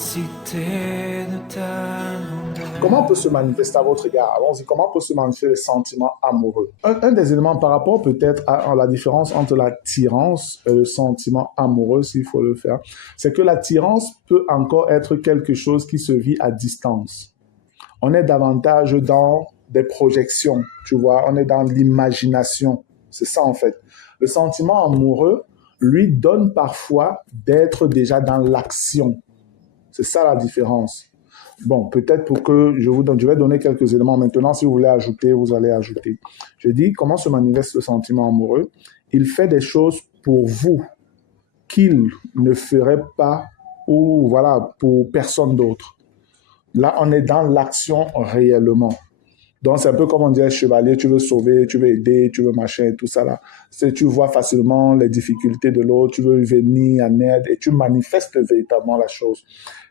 l'immensité de ta grandeur. Comment peut se manifester à votre égard? Allons-y, comment peut se manifester le sentiment amoureux? Un des éléments par rapport peut-être à la différence entre l'attirance et le sentiment amoureux, s'il faut le faire, c'est que l'attirance peut encore être quelque chose qui se vit à distance. On est davantage dans des projections, tu vois, on est dans l'imagination. C'est ça en fait. Le sentiment amoureux, lui, donne parfois d'être déjà dans l'action. C'est ça la différence. Bon, peut-être pour que je vous donne, je vais donner quelques éléments maintenant. Si vous voulez ajouter, vous allez ajouter. Je dis, comment se manifeste le sentiment amoureux? Il fait des choses pour vous qu'il ne ferait pas ou voilà, pour personne d'autre. Là, on est dans l'action réellement. Donc, c'est un peu comme on dit, chevalier, tu veux sauver, tu veux aider, tu veux machin, tout ça là. C'est, tu vois facilement les difficultés de l'autre, tu veux venir en aide et tu manifestes véritablement la chose.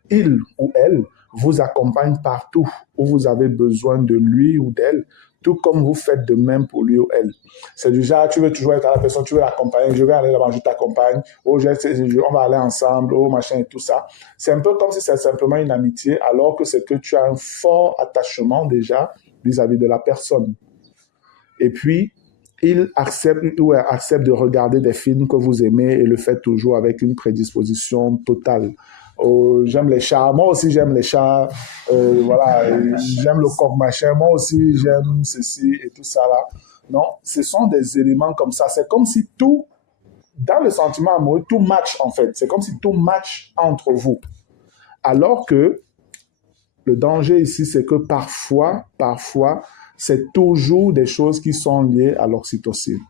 Il ou elle vous accompagne partout où vous avez besoin de lui ou d'elle, tout comme vous faites de même pour lui ou elle. C'est du genre, tu veux toujours être à la personne, tu veux l'accompagner, je vais aller là-bas, je t'accompagne, oh, on va aller ensemble, oh, machin et tout ça. C'est un peu comme si c'est simplement une amitié, alors que c'est que tu as un fort attachement déjà vis-à-vis de la personne. Et puis, il accepte ou elle accepte de regarder des films que vous aimez et le fait toujours avec une prédisposition totale. Oh, j'aime les chats, moi aussi j'aime les chats, voilà, j'aime le coq machin, moi aussi j'aime ceci et tout ça là. Non, ce sont des éléments comme ça. C'est comme si tout, dans le sentiment amoureux, tout match en fait. C'est comme si tout match entre vous. Alors que le danger ici, c'est que parfois, c'est toujours des choses qui sont liées à l'oxytocine.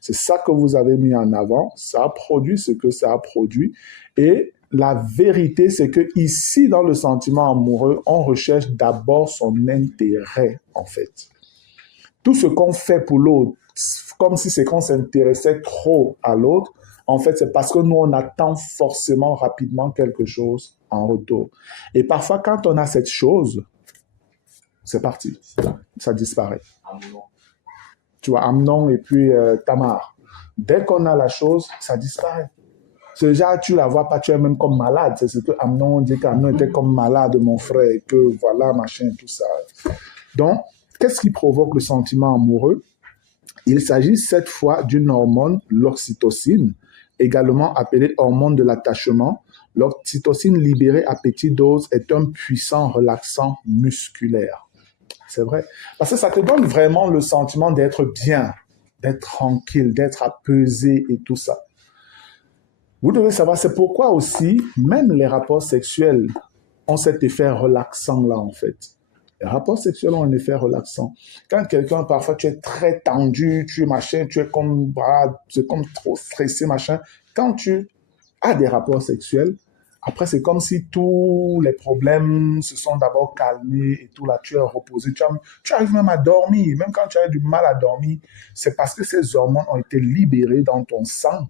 C'est ça que vous avez mis en avant. Ça a produit ce que ça a produit. Et la vérité, c'est que ici, dans le sentiment amoureux, on recherche d'abord son intérêt, en fait. Tout ce qu'on fait pour l'autre, comme si c'est qu'on s'intéressait trop à l'autre, en fait, c'est parce que nous, on attend forcément rapidement quelque chose en retour. Et parfois, quand on a cette chose, c'est parti. Ça disparaît. Tu vois, Amnon et puis Tamar. Dès qu'on a la chose, ça disparaît. C'est déjà, tu la vois pas, tu es même comme malade. C'est ce que Amnon dit qu'Amnon était comme malade, mon frère, et que voilà, machin, tout ça. Donc, qu'est-ce qui provoque le sentiment amoureux? Il s'agit cette fois d'une hormone, l'oxytocine, également appelée hormone de l'attachement. L'oxytocine libérée à petite dose est un puissant relaxant musculaire. C'est vrai. Parce que ça te donne vraiment le sentiment d'être bien, d'être tranquille, d'être apaisé et tout ça. Vous devez savoir, c'est pourquoi aussi, même les rapports sexuels ont cet effet relaxant-là, en fait. Les rapports sexuels ont un effet relaxant. Quand quelqu'un, parfois, tu es très tendu, tu es machin, tu es comme, voilà, c'est comme trop stressé, machin. Quand tu as des rapports sexuels, après, c'est comme si tous les problèmes se sont d'abord calmés et tout là, tu es reposé. Tu arrives même à dormir. Même quand tu as du mal à dormir, c'est parce que ces hormones ont été libérées dans ton sang.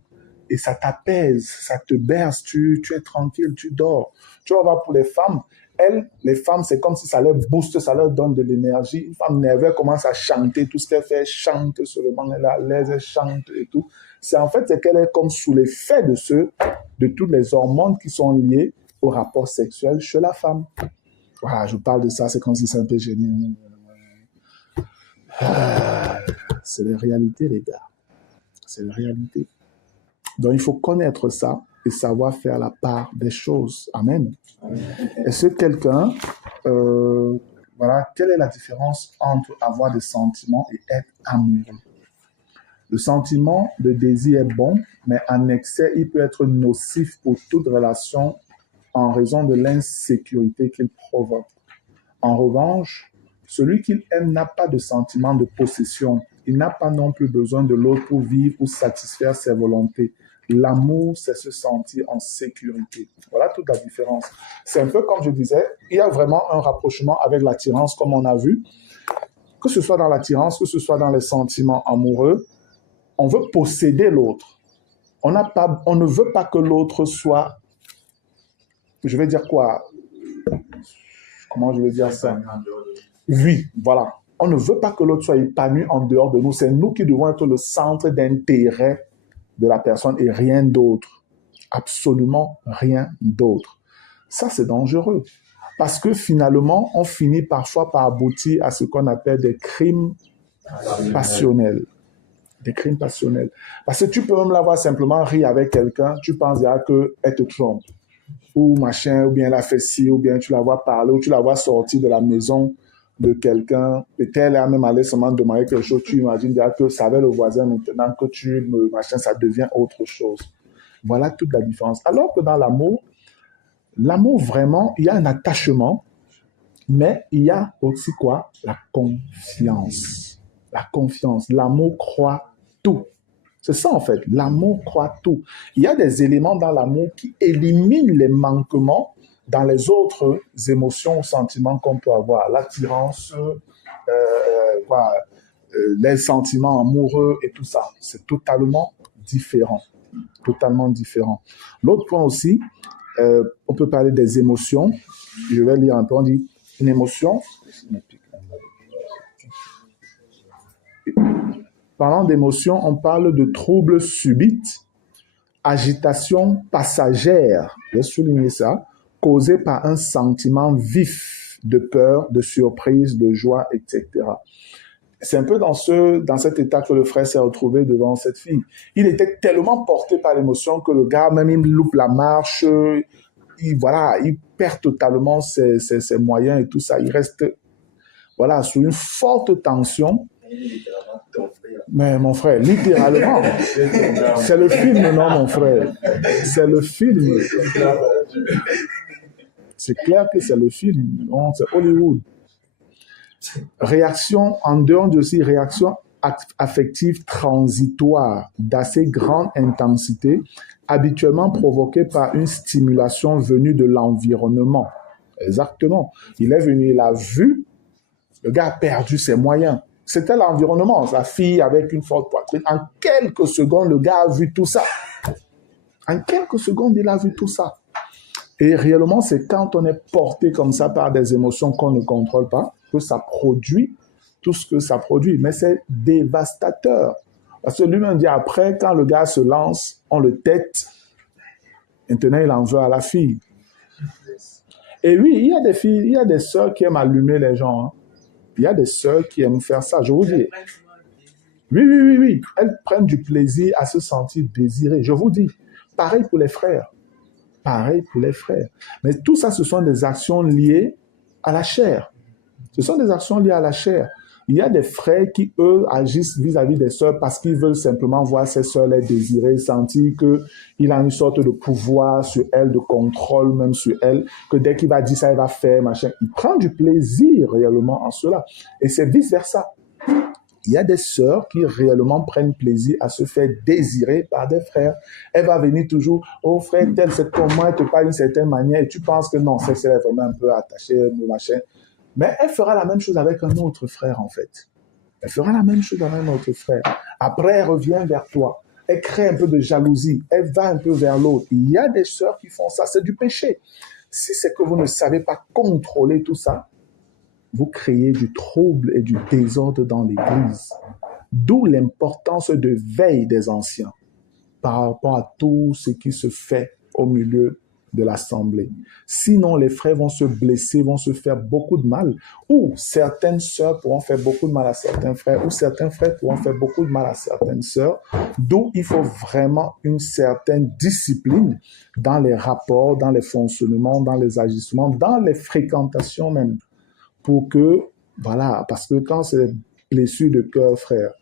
Et ça t'apaise, ça te berce, tu es tranquille, tu dors. Tu vas voir pour les femmes, les femmes, c'est comme si ça leur booste, ça leur donne de l'énergie. Une femme nerveuse commence à chanter, tout ce qu'elle fait, elle chante seulement, elle est à l'aise, elle chante et tout. C'est qu'elle est comme sous l'effet de toutes les hormones qui sont liées au rapport sexuel chez la femme. Voilà, je parle de ça, c'est comme si c'est un peu génial. C'est la réalité, les gars. C'est la réalité. Donc, il faut connaître ça et savoir faire la part des choses. Amen. Est-ce que quelqu'un, voilà, quelle est la différence entre avoir des sentiments et être amoureux? Le sentiment de désir est bon, mais en excès, il peut être nocif pour toute relation en raison de l'insécurité qu'il provoque. En revanche, celui qu'il aime n'a pas de sentiment de possession. Il n'a pas non plus besoin de l'autre pour vivre ou satisfaire ses volontés. L'amour, c'est se sentir en sécurité. Voilà toute la différence. C'est un peu comme je disais, il y a vraiment un rapprochement avec l'attirance, comme on a vu. Que ce soit dans l'attirance, que ce soit dans les sentiments amoureux, on veut posséder l'autre. On ne veut pas que l'autre soit, je vais dire quoi? Comment je vais dire ça? Oui, voilà. On ne veut pas que l'autre soit épanoui en dehors de nous. C'est nous qui devons être le centre d'intérêt de la personne et rien d'autre. Absolument rien d'autre. Ça, c'est dangereux. Parce que finalement, on finit parfois par aboutir à ce qu'on appelle des crimes passionnels. Des crimes passionnels. Parce que tu peux même l'avoir simplement ri avec quelqu'un, tu penses déjà qu'elle te trompe. Ou machin, ou bien elle a fait ci, ou bien tu la vois parler, ou tu la vois sortir de la maison de quelqu'un, peut-être elle a même allé seulement demander quelque chose, tu imagines déjà que ça avait le voisin maintenant, que tu me machin, ça devient autre chose. Voilà toute la différence. Alors que dans l'amour vraiment, il y a un attachement, mais il y a aussi quoi? La confiance. La confiance. L'amour croit tout. C'est ça en fait. L'amour croit tout. Il y a des éléments dans l'amour qui éliminent les manquements dans les autres émotions ou sentiments qu'on peut avoir. L'attirance, les sentiments amoureux et tout ça. C'est totalement différent. Totalement différent. L'autre point aussi, on peut parler des émotions. Je vais lire un peu. On dit une émotion. Parlant d'émotions, on parle de troubles subites, agitation passagère, je vais souligner ça, causée par un sentiment vif de peur, de surprise, de joie, etc. C'est un peu dans cet état que le frère s'est retrouvé devant cette fille. Il était tellement porté par l'émotion que le gars, même il loupe la marche, il perd totalement ses moyens et tout ça. Il reste sous une forte tension. Mais mon frère, littéralement, c'est le film, non, mon frère. C'est le film. C'est clair que c'est le film. Non, c'est Hollywood. Réaction, en dehors de ces réactions affectives transitoires d'assez grande intensité, habituellement provoquées par une stimulation venue de l'environnement. Exactement. Il est venu, il a vu, le gars a perdu ses moyens. C'était l'environnement, sa fille avec une forte poitrine. En quelques secondes, le gars a vu tout ça. En quelques secondes, il a vu tout ça. Et réellement, c'est quand on est porté comme ça par des émotions qu'on ne contrôle pas, que ça produit tout ce que ça produit. Mais c'est dévastateur. Parce que lui-même dit après, quand le gars se lance, on le tête. Maintenant, il en veut à la fille. Et oui, il y a des filles, il y a des sœurs qui aiment allumer les gens. Hein. Il y a des sœurs qui aiment faire ça, je vous dis. Oui. Elles prennent du plaisir à se sentir désirées. Je vous dis, pareil pour les frères. Pareil pour les frères. Mais tout ça, ce sont des actions liées à la chair. Ce sont des actions liées à la chair. Il y a des frères qui, eux, agissent vis-à-vis des sœurs parce qu'ils veulent simplement voir ces sœurs les désirer, sentir qu'il a une sorte de pouvoir sur elles, de contrôle même sur elles, que dès qu'il va dire ça, il va faire, machin. Il prend du plaisir réellement en cela. Et c'est vice-versa. Il y a des sœurs qui réellement prennent plaisir à se faire désirer par des frères. Elle va venir toujours, oh frère, tel, c'est comme moi, elle te parle d'une certaine manière, et tu penses que non, c'est vraiment un peu attaché, machin. Mais elle fera la même chose avec un autre frère, en fait. Elle fera la même chose avec un autre frère. Après, elle revient vers toi. Elle crée un peu de jalousie. Elle va un peu vers l'autre. Il y a des sœurs qui font ça. C'est du péché. Si c'est que vous ne savez pas contrôler tout ça, vous créez du trouble et du désordre dans l'Église. D'où l'importance de veille des anciens par rapport à tout ce qui se fait au milieu de l'assemblée. Sinon, les frères vont se blesser, vont se faire beaucoup de mal, ou certaines sœurs pourront faire beaucoup de mal à certains frères, ou certains frères pourront faire beaucoup de mal à certaines sœurs, d'où il faut vraiment une certaine discipline dans les rapports, dans les fonctionnements, dans les agissements, dans les fréquentations même, pour que, parce que quand c'est des blessures de cœur, frère,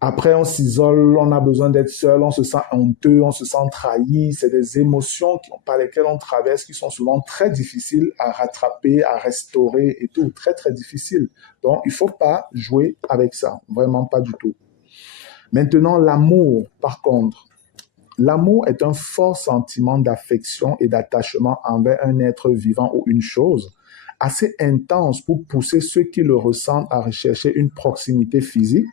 après, on s'isole, on a besoin d'être seul, on se sent honteux, on se sent trahi. C'est des émotions par lesquelles on traverse qui sont souvent très difficiles à rattraper, à restaurer et tout. Très, très difficiles. Donc, il ne faut pas jouer avec ça. Vraiment pas du tout. Maintenant, l'amour, par contre. L'amour est un fort sentiment d'affection et d'attachement envers un être vivant ou une chose, assez intense pour pousser ceux qui le ressentent à rechercher une proximité physique,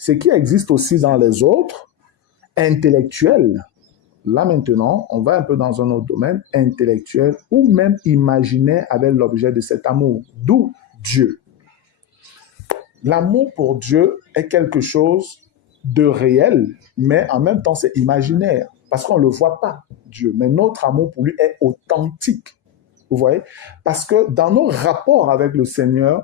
ce qui existe aussi dans les autres, intellectuels. Là maintenant, on va un peu dans un autre domaine, intellectuel ou même imaginaire avec l'objet de cet amour, d'où Dieu. L'amour pour Dieu est quelque chose de réel, mais en même temps c'est imaginaire, parce qu'on ne le voit pas, Dieu. Mais notre amour pour lui est authentique. Vous voyez? Parce que dans nos rapports avec le Seigneur,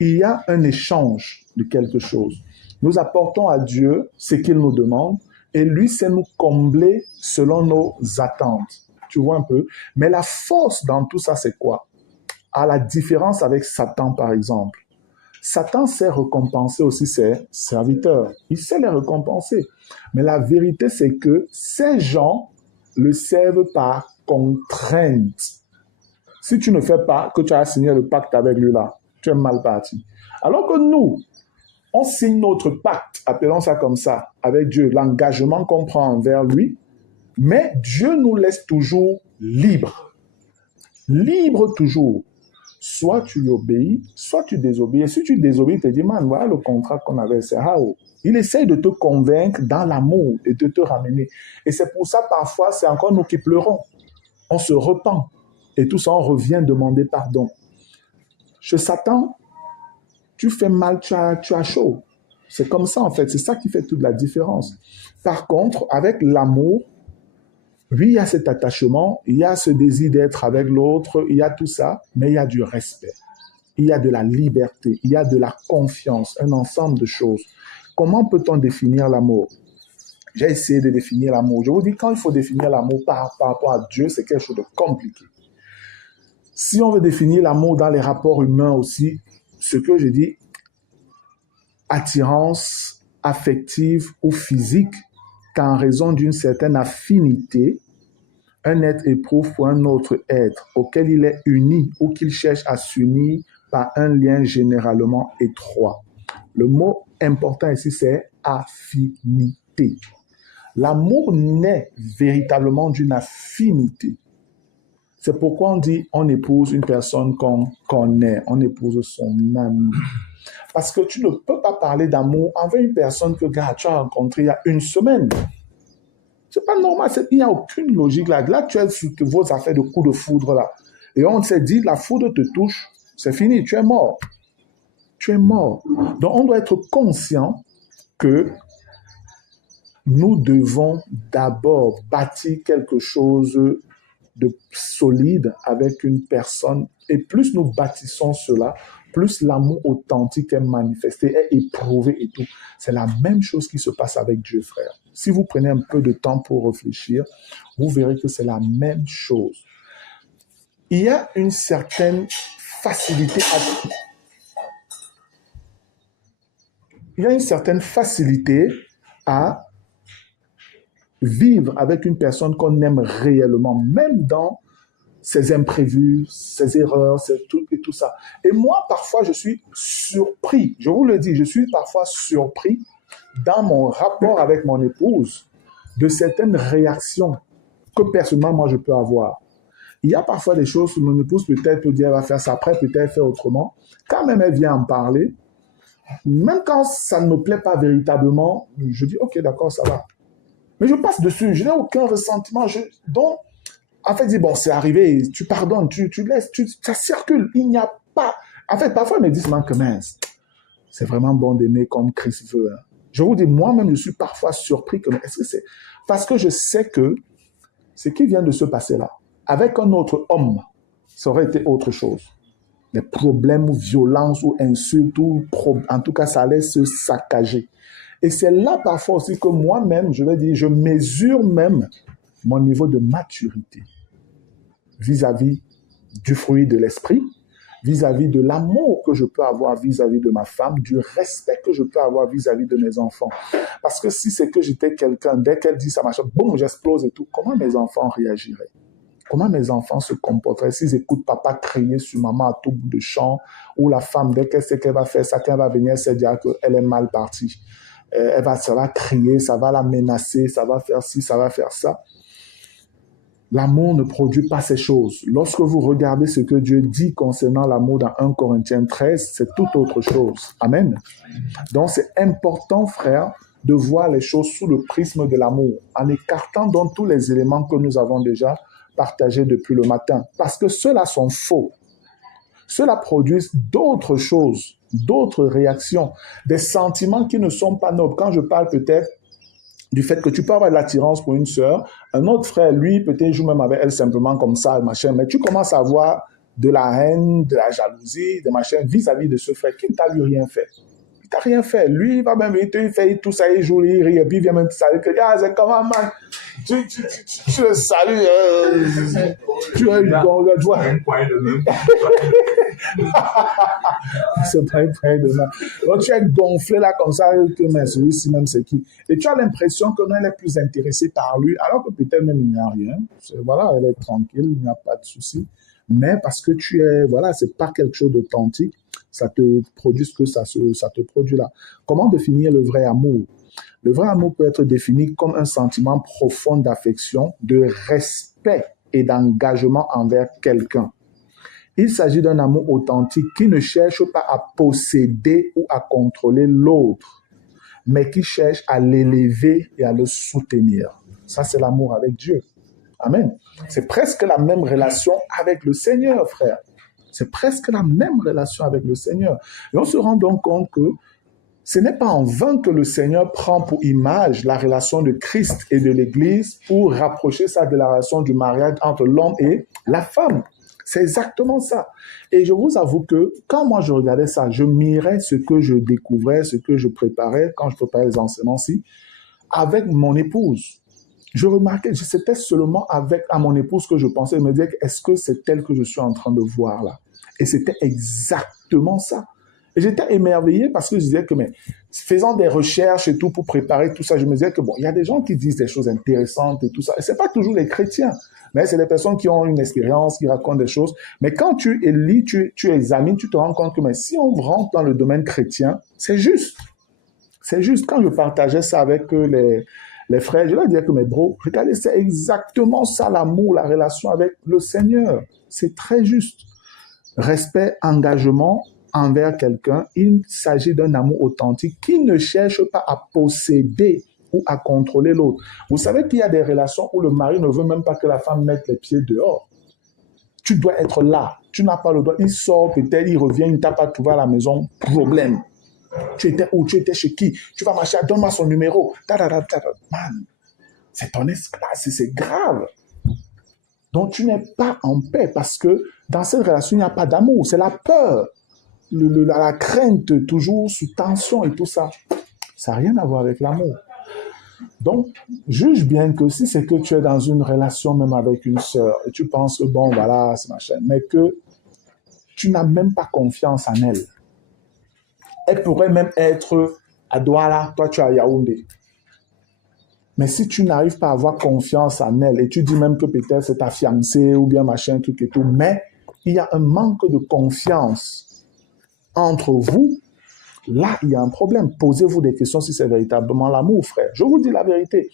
il y a un échange de quelque chose. Nous apportons à Dieu ce qu'il nous demande et lui sait nous combler selon nos attentes. Tu vois un peu? Mais la force dans tout ça, c'est quoi? À la différence avec Satan, par exemple. Satan sait récompenser aussi ses serviteurs. Il sait les récompenser. Mais la vérité, c'est que ces gens le servent par contrainte. Si tu ne fais pas que tu as signé le pacte avec lui là, tu es mal parti. Alors que nous, on signe notre pacte, appelons ça comme ça, avec Dieu, l'engagement qu'on prend envers lui, mais Dieu nous laisse toujours libres. Libres toujours. Soit tu lui obéis, soit tu désobéis. Et si tu désobéis, il te dit, man, voilà le contrat qu'on avait, c'est Hao. Il essaye de te convaincre dans l'amour et de te ramener. Et c'est pour ça, parfois, c'est encore nous qui pleurons. On se repent. Et tout ça, on revient demander pardon. Chez Satan, tu fais mal, tu as chaud. C'est comme ça, en fait. C'est ça qui fait toute la différence. Par contre, avec l'amour, oui, il y a cet attachement, il y a ce désir d'être avec l'autre, il y a tout ça, mais il y a du respect, il y a de la liberté, il y a de la confiance, un ensemble de choses. Comment peut-on définir l'amour? J'ai essayé de définir l'amour. Je vous dis, quand il faut définir l'amour par rapport à Dieu, c'est quelque chose de compliqué. Si on veut définir l'amour dans les rapports humains aussi, ce que je dis, attirance affective ou physique, qu'en raison d'une certaine affinité, un être éprouve pour un autre être auquel il est uni ou qu'il cherche à s'unir par un lien généralement étroit. Le mot important ici, c'est affinité. L'amour naît véritablement d'une affinité. C'est pourquoi on dit on épouse une personne qu'on connaît, on épouse son ami. Parce que tu ne peux pas parler d'amour avec une personne que tu as rencontrée il y a une semaine. C'est pas normal, il n'y a aucune logique là. Là, tu as vos affaires de coups de foudre là. Et on s'est dit, la foudre te touche, c'est fini, tu es mort. Tu es mort. Donc, on doit être conscient que nous devons d'abord bâtir quelque chose de solide avec une personne. Et plus nous bâtissons cela, plus l'amour authentique est manifesté, est éprouvé et tout. C'est la même chose qui se passe avec Dieu, frère. Si vous prenez un peu de temps pour réfléchir, vous verrez que c'est la même chose. Il y a une certaine facilité à vivre avec une personne qu'on aime réellement, même dans ses imprévus, ses erreurs, et tout ça. Et moi, parfois, je suis surpris, je vous le dis, je suis parfois surpris dans mon rapport avec mon épouse de certaines réactions que personnellement, moi, je peux avoir. Il y a parfois des choses que mon épouse peut-être peut dire, elle va faire ça après, peut-être faire autrement. Quand même, elle vient en parler, même quand ça ne me plaît pas véritablement, je dis, ok, d'accord, ça va. Mais je passe dessus, je n'ai aucun ressentiment. Donc, en fait, dis, bon, c'est arrivé, tu pardonnes, tu laisses, ça circule, il n'y a pas... En fait, parfois, ils me disent, man, que mince, c'est vraiment bon d'aimer comme Christ veut. Hein. Je vous dis, moi-même, je suis parfois surpris. Est-ce que c'est... Parce que je sais que ce qui vient de se passer là, avec un autre homme, ça aurait été autre chose. Des problèmes ou violences ou insultes, en tout cas, ça allait se saccager. Et c'est là parfois aussi que moi-même, je vais dire, je mesure même mon niveau de maturité vis-à-vis du fruit de l'esprit, vis-à-vis de l'amour que je peux avoir vis-à-vis de ma femme, du respect que je peux avoir vis-à-vis de mes enfants. Parce que si c'est que j'étais quelqu'un, dès qu'elle dit ça, machin, boum, j'explose et tout, comment mes enfants réagiraient? Comment mes enfants se comporteraient s'ils écoutent papa crier sur maman à tout bout de champ, ou la femme, dès qu'elle sait qu'elle va faire ça, qu'elle va venir, elle sait dire qu'elle est mal partie. Ça va crier, ça va la menacer, ça va faire ci, ça va faire ça. L'amour ne produit pas ces choses. Lorsque vous regardez ce que Dieu dit concernant l'amour dans 1 Corinthiens 13, c'est tout autre chose. Amen. Donc c'est important, frère, de voir les choses sous le prisme de l'amour, en écartant donc tous les éléments que nous avons déjà partagés depuis le matin. Parce que ceux-là sont faux. Ceux-là produisent d'autres choses, d'autres réactions, des sentiments qui ne sont pas nobles. Quand je parle peut-être du fait que tu peux avoir de l'attirance pour une sœur, un autre frère, lui, peut-être joue même avec elle simplement comme ça, machin, mais tu commences à avoir de la haine, de la jalousie, de machin vis-à-vis de ce frère qui ne t'a lui rien fait. Il t'a rien fait. Lui, il va même, il fait tout ça, il joue, il rit, et puis il vient même te saluer, que, ah, c'est comment, man? Tu le salues, tu es une gonfle, tu vois. C'est pas un point de main. Donc, tu es gonflé là comme ça, que mais celui-ci même c'est qui. Et tu as l'impression que non, elle est plus intéressée par lui, alors que peut-être même il n'y a rien. Voilà, elle est tranquille, il n'y a pas de souci. Mais parce que tu es, voilà, c'est pas quelque chose d'authentique, ça te produit ce que ça te produit là. Comment définir le vrai amour? Le vrai amour peut être défini comme un sentiment profond d'affection, de respect et d'engagement envers quelqu'un. Il s'agit d'un amour authentique qui ne cherche pas à posséder ou à contrôler l'autre, mais qui cherche à l'élever et à le soutenir. Ça, c'est l'amour avec Dieu. Amen. C'est presque la même relation avec le Seigneur, frère. C'est presque la même relation avec le Seigneur. Et on se rend donc compte que ce n'est pas en vain que le Seigneur prend pour image la relation de Christ et de l'Église pour rapprocher ça de la relation du mariage entre l'homme et la femme. C'est exactement ça. Et je vous avoue que quand moi je regardais ça, je mirais ce que je découvrais, ce que je préparais, quand je préparais les enseignements-ci, avec mon épouse. Je remarquais, c'était seulement avec à mon épouse que je pensais, je me disais, est-ce que c'est elle que je suis en train de voir là? Et c'était exactement ça. Et j'étais émerveillé parce que je disais que, mais faisant des recherches et tout pour préparer tout ça, je me disais que bon, il y a des gens qui disent des choses intéressantes et tout ça. Et c'est pas toujours les chrétiens, mais c'est des personnes qui ont une expérience, qui racontent des choses. Mais quand tu lis, tu examines, tu te rends compte que mais si on rentre dans le domaine chrétien, c'est juste. C'est juste. Quand je partageais ça avec les frères, je leur disais que mes bros, regardez, c'est exactement ça l'amour, la relation avec le Seigneur. C'est très juste. Respect, engagement envers quelqu'un, il s'agit d'un amour authentique qui ne cherche pas à posséder ou à contrôler l'autre. Vous savez qu'il y a des relations où le mari ne veut même pas que la femme mette les pieds dehors. Tu dois être là. Tu n'as pas le droit. Il sort peut-être, il revient, il ne t'a pas trouvé à la maison. Problème. Tu étais où? Tu étais chez qui? Tu vas marcher, donne-moi son numéro. Man, c'est ton esclave, c'est grave. Donc tu n'es pas en paix parce que dans cette relation, il n'y a pas d'amour. C'est la peur, la crainte, toujours sous tension et tout ça. Ça n'a rien à voir avec l'amour. Donc, juge bien que si c'est que tu es dans une relation même avec une sœur et tu penses que bon, voilà, c'est machin, mais que tu n'as même pas confiance en elle. Elle pourrait même être à Douala, toi tu es à Yaoundé. Mais si tu n'arrives pas à avoir confiance en elle et tu dis même que peut-être c'est ta fiancée ou bien machin, truc et tout, mais il y a un manque de confiance entre vous, là, il y a un problème. Posez-vous des questions si c'est véritablement l'amour, frère. Je vous dis la vérité.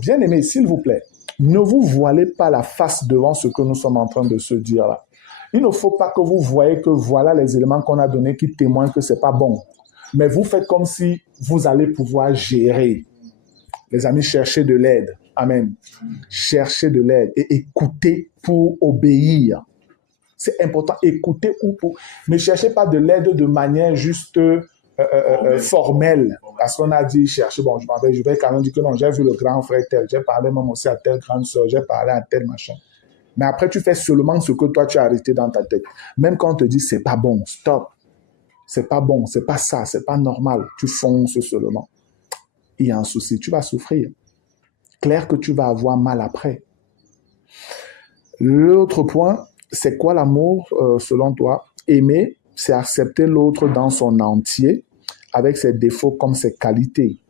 Bien aimé, s'il vous plaît, ne vous voilez pas la face devant ce que nous sommes en train de se dire là. Il ne faut pas que vous voyez que voilà les éléments qu'on a donnés qui témoignent que c'est pas bon. Mais vous faites comme si vous allez pouvoir gérer. Les amis, cherchez de l'aide. Amen. Cherchez de l'aide et écoutez pour obéir. C'est important. Écoutez ou pour... Ne cherchez pas de l'aide de manière juste formelle. Parce qu'on a dit chercher. Bon, je vais quand même dire que non, j'ai vu le grand frère tel. J'ai parlé même aussi à telle grande soeur. J'ai parlé à tel machin. Mais après, tu fais seulement ce que toi, tu as arrêté dans ta tête. Même quand on te dit, c'est pas bon, stop. C'est pas bon, c'est pas ça, c'est pas normal. Tu fonces seulement. Il y a un souci, tu vas souffrir. Clair que tu vas avoir mal après. L'autre point, c'est quoi l'amour selon toi? Aimer, c'est accepter l'autre dans son entier, avec ses défauts comme ses qualités.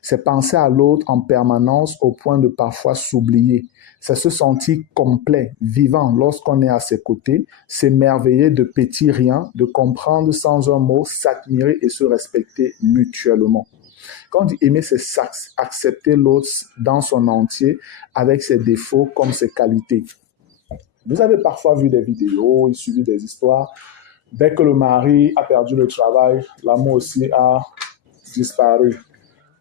C'est penser à l'autre en permanence au point de parfois s'oublier. C'est se sentir complet, vivant lorsqu'on est à ses côtés, s'émerveiller de petits riens, de comprendre sans un mot, s'admirer et se respecter mutuellement. Quand on dit aimer, c'est accepter l'autre dans son entier avec ses défauts comme ses qualités. Vous avez parfois vu des vidéos, suivi des histoires. Dès que le mari a perdu le travail, l'amour aussi a disparu.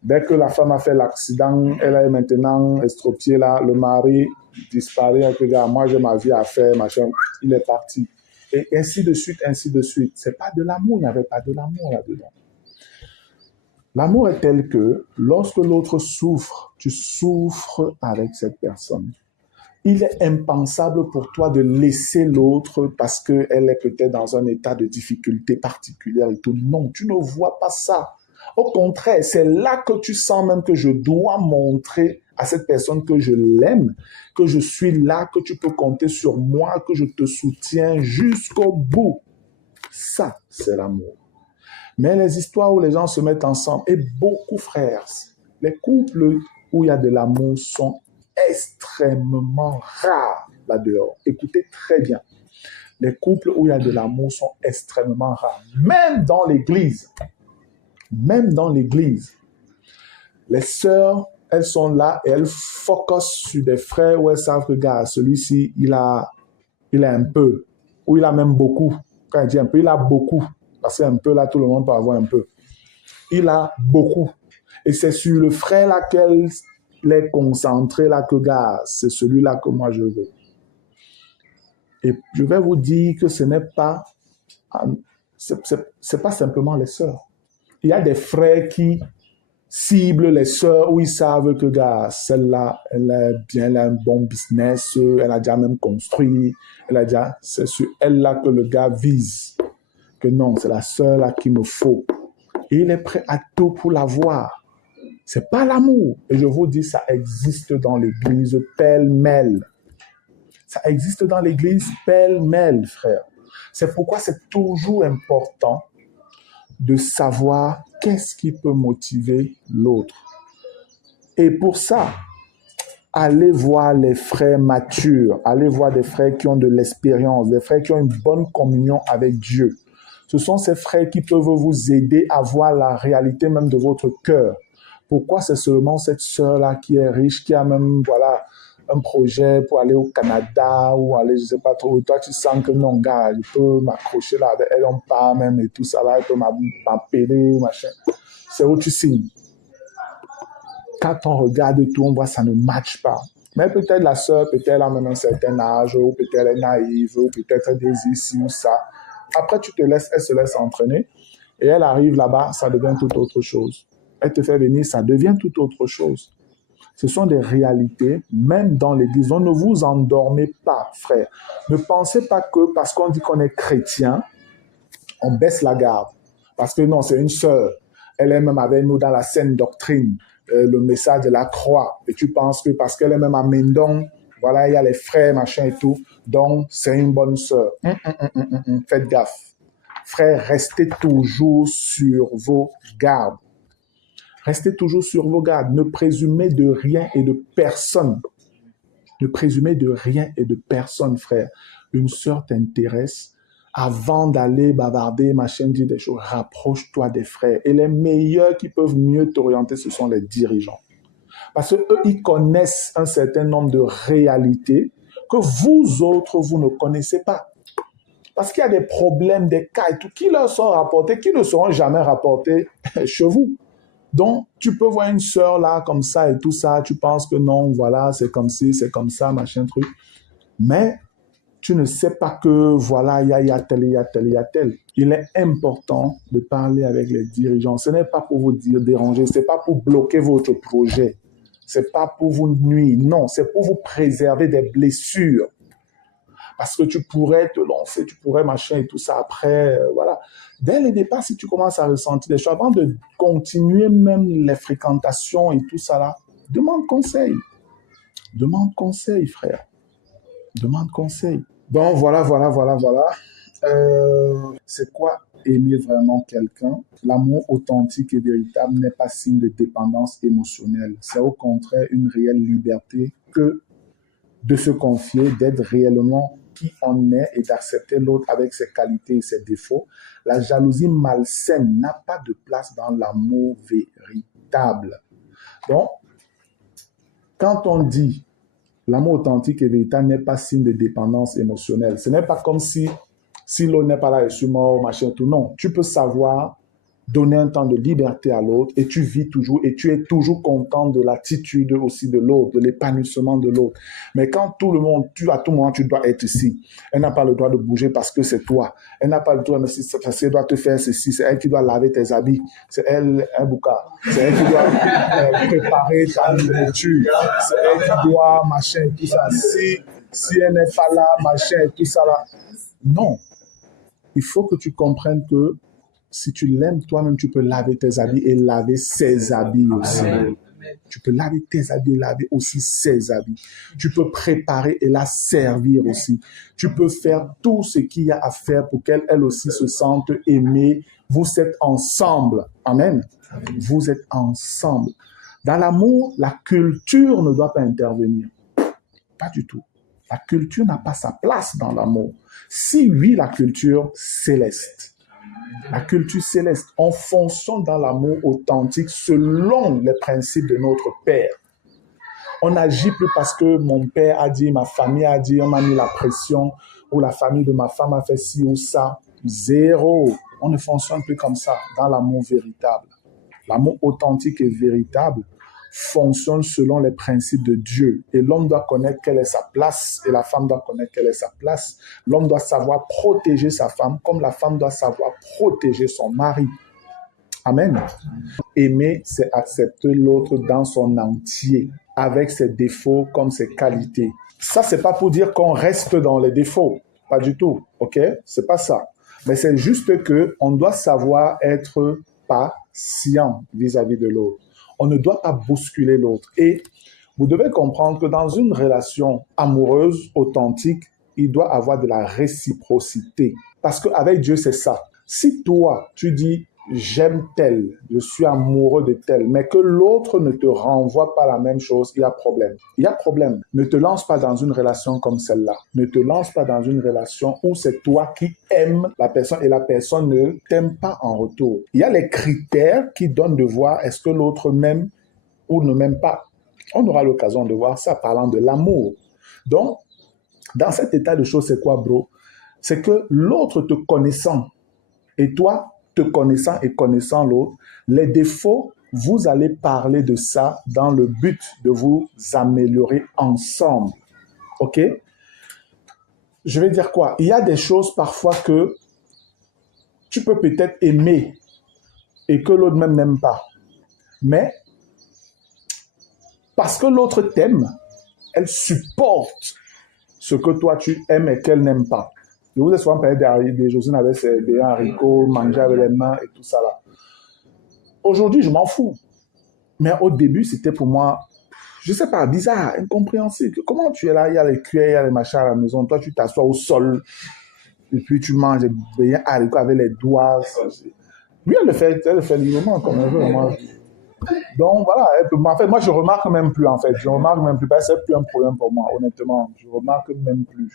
Dès que la femme a fait l'accident, elle est maintenant estropiée là, le mari disparaît. Regarde, moi j'ai ma vie à faire, machin, il est parti. Et ainsi de suite, ainsi de suite. C'est pas de l'amour, il n'y avait pas de l'amour là-dedans. L'amour est tel que lorsque l'autre souffre, tu souffres avec cette personne. Il est impensable pour toi de laisser l'autre parce qu'elle est peut-être dans un état de difficulté particulière et tout. Non, tu ne vois pas ça. Au contraire, c'est là que tu sens même que je dois montrer à cette personne que je l'aime, que je suis là, que tu peux compter sur moi, que je te soutiens jusqu'au bout. Ça, c'est l'amour. Mais les histoires où les gens se mettent ensemble, et beaucoup, frères, les couples où il y a de l'amour sont extrêmement rares là-dehors. Écoutez très bien. Les couples où il y a de l'amour sont extrêmement rares. Même dans l'église, les sœurs, elles sont là et elles focusent sur des frères où elles savent que, gars, celui-ci, il a un peu, ou il a même beaucoup. Quand il dit un peu, il a beaucoup. Parce qu'un peu, là, tout le monde peut avoir un peu. Il a beaucoup. Et c'est sur le frère là qu'elle est concentrée, là, que, gars, c'est celui-là que moi je veux. Et je vais vous dire que ce n'est pas, c'est pas simplement les sœurs. Il y a des frères qui ciblent les sœurs où ils savent que, gars, celle-là, elle est bien, elle a un bon business, elle a déjà même construit, c'est sur elle-là que le gars vise. Que non, c'est la sœur là qu'il me faut. Et il est prêt à tout pour l'avoir. C'est pas l'amour. Et je vous dis, ça existe dans l'église pêle-mêle. Ça existe dans l'église pêle-mêle, frère. C'est pourquoi c'est toujours important de savoir qu'est-ce qui peut motiver l'autre. Et pour ça, allez voir les frères matures, allez voir des frères qui ont de l'expérience, des frères qui ont une bonne communion avec Dieu. Ce sont ces frères qui peuvent vous aider à voir la réalité même de votre cœur. Pourquoi c'est seulement cette sœur-là qui est riche, qui a même, voilà, un projet pour aller au Canada ou aller, je ne sais pas trop, toi tu sens que non, gars, je peux m'accrocher là avec elle, on part même et tout ça là, elle peut m'appeler, machin. C'est où tu signes. Quand on regarde tout, on voit que ça ne matche pas. Mais peut-être la sœur, peut-être elle a même un certain âge, ou peut-être elle est naïve, ou peut-être elle désire ci ou ça. Après, elle se laisse entraîner, et elle arrive là-bas, ça devient tout autre chose. Elle te fait venir, ça devient tout autre chose. Ce sont des réalités, même dans l'église. Donc, ne vous endormez pas, frère. Ne pensez pas que parce qu'on dit qu'on est chrétien, on baisse la garde. Parce que non, c'est une sœur. Elle est même avec nous dans la saine doctrine, le message de la croix. Et tu penses que parce qu'elle est même à Mendon, voilà, il y a les frères, machin et tout, donc c'est une bonne sœur. Faites gaffe. Frères, restez toujours sur vos gardes. Restez toujours sur vos gardes. Ne présumez de rien et de personne. Ne présumez de rien et de personne, frère. Une sœur t'intéresse. Avant d'aller bavarder, machin, dire des choses, rapproche-toi des frères. Et les meilleurs qui peuvent mieux t'orienter, ce sont les dirigeants. Parce qu'eux, ils connaissent un certain nombre de réalités que vous autres, vous ne connaissez pas. Parce qu'il y a des problèmes, des cas et tout, qui leur sont rapportés, qui ne seront jamais rapportés chez vous. Donc, tu peux voir une sœur là, comme ça et tout ça, tu penses que non, voilà, c'est comme ci, c'est comme ça, machin truc. Mais tu ne sais pas que, voilà, il y a tel, il y a tel, il y a tel. Il est important de parler avec les dirigeants. Ce n'est pas pour vous dire déranger, ce n'est pas pour bloquer votre projet. Ce n'est pas pour vous nuire. Non, c'est pour vous préserver des blessures. Parce que tu pourrais te lancer, tu pourrais machin et tout ça. Après, voilà. Dès le départ, si tu commences à ressentir des choses, avant de continuer même les fréquentations et tout ça là, demande conseil. Demande conseil, frère. Demande conseil. Donc, voilà. C'est quoi aimer vraiment quelqu'un? L'amour authentique et véritable n'est pas signe de dépendance émotionnelle. C'est au contraire une réelle liberté que de se confier, d'être réellement qui on est et d'accepter l'autre avec ses qualités et ses défauts. La jalousie malsaine n'a pas de place dans l'amour véritable. Donc, quand on dit l'amour authentique et véritable n'est pas signe de dépendance émotionnelle, ce n'est pas comme si l'autre n'est pas là, je suis mort, machin, tout. Non, tu peux savoir donner un temps de liberté à l'autre et tu vis toujours et tu es toujours content de l'attitude aussi de l'autre, de l'épanouissement de l'autre. Mais quand tout le monde, à tout moment, tu dois être ici. Elle n'a pas le droit de bouger parce que c'est toi. Elle n'a pas le droit, mais parce qu'elle doit te faire ceci. C'est elle qui doit laver tes habits. C'est elle, un bouquin. C'est elle qui doit préparer ta nourriture. C'est elle qui doit machin et tout ça. Si elle n'est pas là, machin et tout ça là. Non. Il faut que tu comprennes que si tu l'aimes toi-même, tu peux laver tes habits et laver ses habits aussi. Amen. Tu peux laver tes habits et laver aussi ses habits. Tu peux préparer et la servir aussi. Tu peux faire tout ce qu'il y a à faire pour qu'elle aussi se sente aimée. Vous êtes ensemble. Amen. Vous êtes ensemble. Dans l'amour, la culture ne doit pas intervenir. Pas du tout. La culture n'a pas sa place dans l'amour. Si oui, la culture céleste. La culture céleste, on fonctionne dans l'amour authentique selon les principes de notre Père. On n'agit plus parce que mon père a dit, ma famille a dit, on m'a mis la pression, ou la famille de ma femme a fait ci ou ça. Zéro. On ne fonctionne plus comme ça dans l'amour véritable. L'amour authentique et véritable fonctionne selon les principes de Dieu. Et l'homme doit connaître quelle est sa place et la femme doit connaître quelle est sa place. L'homme doit savoir protéger sa femme comme la femme doit savoir protéger son mari. Amen. Aimer, c'est accepter l'autre dans son entier, avec ses défauts comme ses qualités. Ça, c'est pas pour dire qu'on reste dans les défauts. Pas du tout. OK? C'est pas ça. Mais c'est juste que on doit savoir être patient vis-à-vis de l'autre. On ne doit pas bousculer l'autre. Et vous devez comprendre que dans une relation amoureuse, authentique, il doit avoir de la réciprocité. Parce qu'avec Dieu, c'est ça. Si toi, tu dis, j'aime tel, je suis amoureux de tel, mais que l'autre ne te renvoie pas la même chose, il y a problème. Il y a problème. Ne te lance pas dans une relation comme celle-là. Ne te lance pas dans une relation où c'est toi qui aimes la personne et la personne ne t'aime pas en retour. Il y a les critères qui donnent de voir est-ce que l'autre m'aime ou ne m'aime pas. On aura l'occasion de voir ça parlant de l'amour. Donc, dans cet état de choses, c'est quoi, bro? C'est que l'autre te connaissant et toi, te connaissant et connaissant l'autre, les défauts, vous allez parler de ça dans le but de vous améliorer ensemble. OK? Je vais dire quoi? Il y a des choses parfois que tu peux peut-être aimer et que l'autre même n'aime pas. Mais parce que l'autre t'aime, elle supporte ce que toi tu aimes et qu'elle n'aime pas. Je vous ai souvent parlé des Josine avec des haricots, manger avec les mains et tout ça là. Aujourd'hui, je m'en fous. Mais au début, c'était pour moi, je sais pas, bizarre, incompréhensible. Comment tu es là, il y a les cuillères, il y a les machins à la maison, toi tu t'assois au sol et puis tu manges des haricots avec les doigts. Lui, elle le fait librement comme elle veut. Moi. Donc voilà, en fait, moi je remarque même plus en fait. Je remarque même plus, parce que c'est plus un problème pour moi, honnêtement. Je remarque même plus.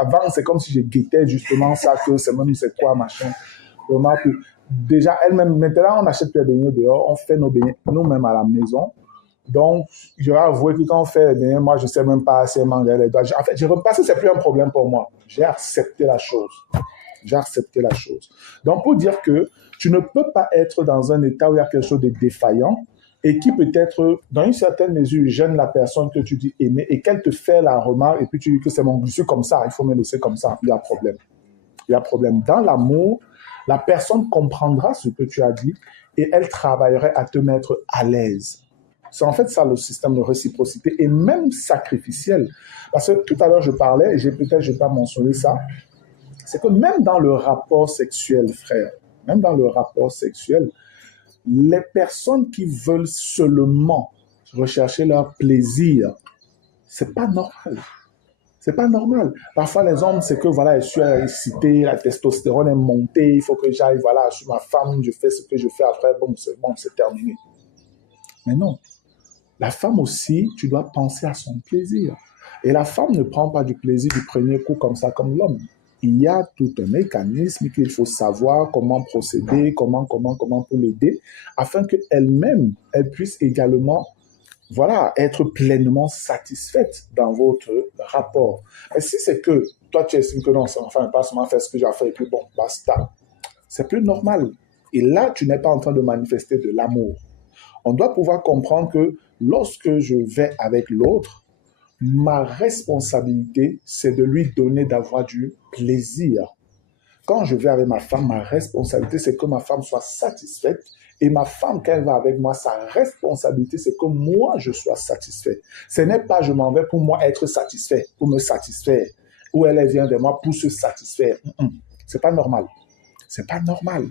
Avant, c'est comme si je guettais justement ça, que c'est même c'est quoi, machin. Je remarque déjà, elle-même, maintenant, on achète les beignets dehors, on fait nos beignets nous-mêmes à la maison. Donc, je vais avouer que quand on fait les beignets, moi, je ne sais même pas assez manger les doigts. En fait, je repasse, c'est plus un problème pour moi. J'ai accepté la chose. J'ai accepté la chose. Donc, pour dire que tu ne peux pas être dans un état où il y a quelque chose de défaillant et qui peut-être, dans une certaine mesure, gêne la personne que tu dis aimer et qu'elle te fait la remarque et puis tu dis que c'est mon glissu comme ça, il faut me laisser comme ça. Il y a problème. Il y a problème. Dans l'amour, la personne comprendra ce que tu as dit et elle travaillerait à te mettre à l'aise. C'est en fait ça le système de réciprocité et même sacrificiel. Parce que tout à l'heure je parlais, et je n'ai pas mentionné ça, c'est que même dans le rapport sexuel, frère, même dans le rapport sexuel, les personnes qui veulent seulement rechercher leur plaisir, c'est pas normal. C'est pas normal. Parfois, les hommes, c'est que voilà, je suis excité, la testostérone est montée, il faut que j'aille, voilà, je suis ma femme, je fais ce que je fais après, bon, c'est terminé. Mais non. La femme aussi, tu dois penser à son plaisir. Et la femme ne prend pas du plaisir du premier coup comme ça, comme l'homme. Il y a tout un mécanisme qu'il faut savoir comment procéder, comment pour l'aider, afin qu'elle-même, elle puisse également voilà, être pleinement satisfaite dans votre rapport. Et si c'est que toi, tu estimes que non, enfin, pas seulement faire ce que j'ai fait et puis bon, basta, c'est plus normal. Et là, tu n'es pas en train de manifester de l'amour. On doit pouvoir comprendre que lorsque je vais avec l'autre, ma responsabilité, c'est de lui donner d'avoir du plaisir. Quand je vais avec ma femme, ma responsabilité, c'est que ma femme soit satisfaite. Et ma femme, quand elle va avec moi, sa responsabilité, c'est que moi, je sois satisfait. Ce n'est pas je m'en vais pour moi être satisfait, pour me satisfaire. Ou elle vient de moi pour se satisfaire. C'est pas normal. C'est pas normal.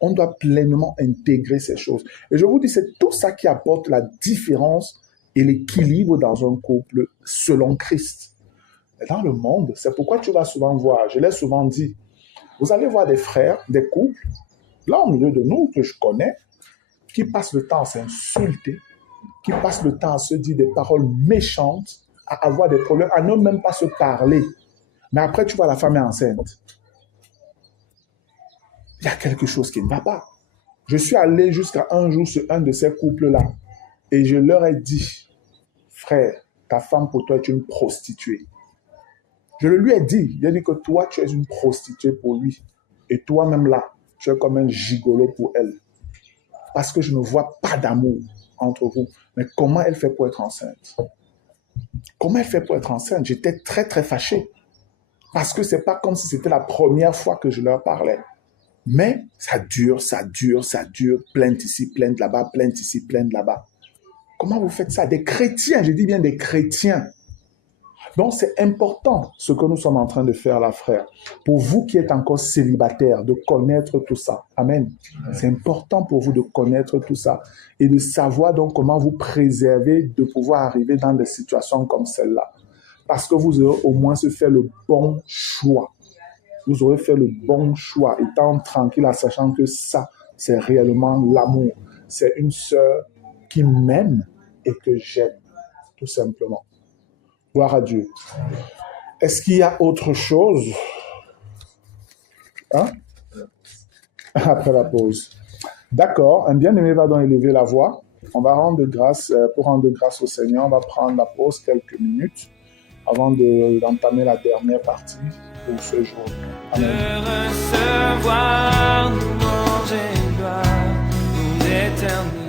On doit pleinement intégrer ces choses. Et je vous dis, c'est tout ça qui apporte la différence et l'équilibre dans un couple selon Christ. Et dans le monde, c'est pourquoi tu vas souvent voir, je l'ai souvent dit, vous allez voir des frères, des couples, là au milieu de nous, que je connais, qui passent le temps à s'insulter, qui passent le temps à se dire des paroles méchantes, à avoir des problèmes, à ne même pas se parler. Mais après, tu vois, la femme est enceinte. Il y a quelque chose qui ne va pas. Je suis allé jusqu'à un jour sur un de ces couples-là et je leur ai dit, frère, ta femme pour toi est une prostituée. Je le lui ai dit. Il a dit que toi, tu es une prostituée pour lui. Et toi-même là, tu es comme un gigolo pour elle. Parce que je ne vois pas d'amour entre vous. Mais comment elle fait pour être enceinte? Comment elle fait pour être enceinte? J'étais très, très fâché. Parce que ce n'est pas comme si c'était la première fois que je leur parlais. Mais ça dure, plainte ici, plainte là-bas, plainte ici, plainte là-bas. Comment vous faites ça? Des chrétiens, je dis bien des chrétiens. Donc c'est important ce que nous sommes en train de faire là, frère. Pour vous qui êtes encore célibataires, de connaître tout ça. Amen. C'est important pour vous de connaître tout ça et de savoir donc comment vous préserver de pouvoir arriver dans des situations comme celle-là. Parce que vous aurez au moins fait le bon choix. Vous aurez fait le bon choix, étant tranquille en sachant que ça, c'est réellement l'amour. C'est une sœur qui m'aime et que j'aime, tout simplement. Gloire à Dieu. Est-ce qu'il y a autre chose? Après la pause. D'accord, un bien-aimé va donc élever la voix. On va rendre grâce, pour rendre grâce au Seigneur, on va prendre la pause quelques minutes avant d'entamer la dernière partie pour ce jour. Amen. De recevoir, nous manger, gloire, nous l'éternel.